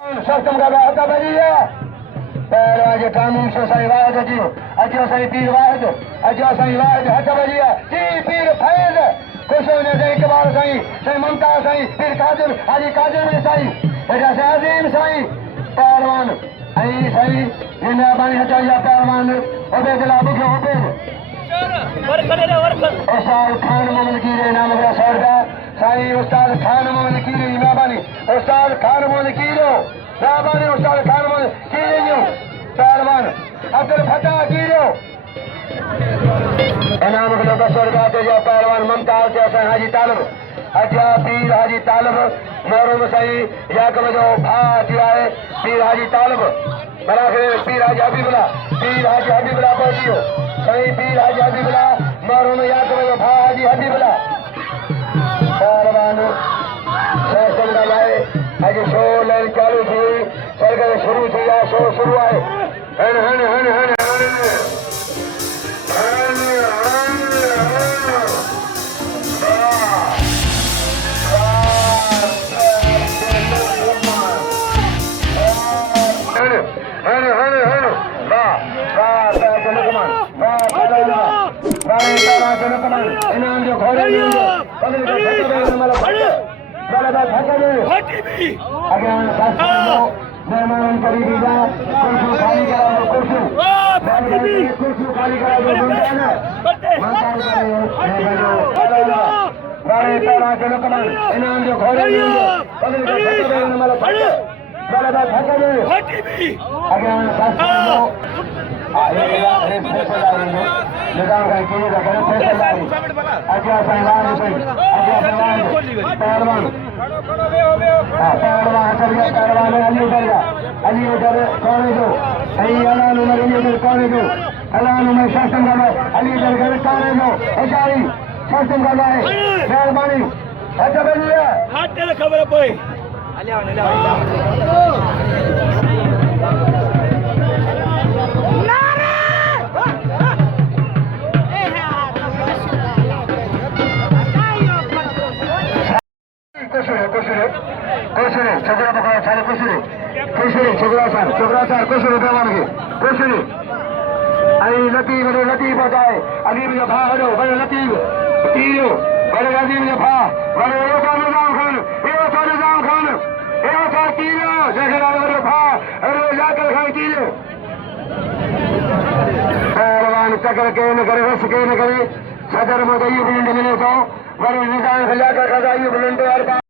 सस्तम का हता बजिया पहलवान जे कानून से सही वाहिद अजियो अजियो सही पीर वाहिद अजियो सही वाहिद हता बजिया जी पीर फैज खुश होने से एक बार सही सही मुमताज सही पीर कादिर हाजी कादिर में सही बेटा से अजीम सही पहलवान आई सही ये मेहरबानी हटा या पहलवान उबैदुल्लाह बुघियो उस्ताद खान मोहम्मद कीरे नाम का सरदा साईं उस्ताद खान मोहम्मद कीरे मेहरबानी उस्ताद खान मोहम्मद कीरो मेहरबानी उस्ताद खान मोहम्मद कीरे जो पहलवान अब्दुल फताह कीरो इनाम किलो का सरदा ते जो पहलवान मुमताज ते असां हाजी तालिब अजा पीर हाजी तालिब मोहरम साईं याकब जो भा अची आहे पीर हाजी तालिब मलाखरे पीर हाजी हबीबुल्लाह पहुंचियो सही पीर हाजी हबीबुल्लाह मोहरम याकब जो भा हाजी हबीबुल्लाह पहलवान फैसल का लाए अज शो लाइन चालू थी सरकार शुरू थी या शो शुरू है हन हन हन हन इनाम जो घोड़े अज्ञान मेहमान करीबी जा कुर्सी खाली करा कुर्सी खाली करा दो इनाम जो घोड़े अज्ञान निजाम का किए रखने फैसला अजिया पहलवान पहलवान चल गया पहलवान अली उधर गया अली उधर कौन जो सही अलान उमर अली उधर कौन जो अलान उमर शासन का अली उधर घर कौन जो हजारी शासन का है मेहरबानी अच्छा बलिया हाथ तेरे खबर पे छोकरा पकड़ा सारे कुशरी छोकरा सार कुशरी पेवान के कुशरी आई लतीफ बताए अलीब जो भा हड़ो बड़े लतीफ तीरो बड़े अजीब जो भा बड़े यो का निजाम खान यो का तीरो जगरा बड़े भा अरे जाकर खाए तीरो पहलवान टकर के न करे रस के न करे सदर में गई बुलंद मिले तो बड़े निजाम खिला कर खजाई बुलंद और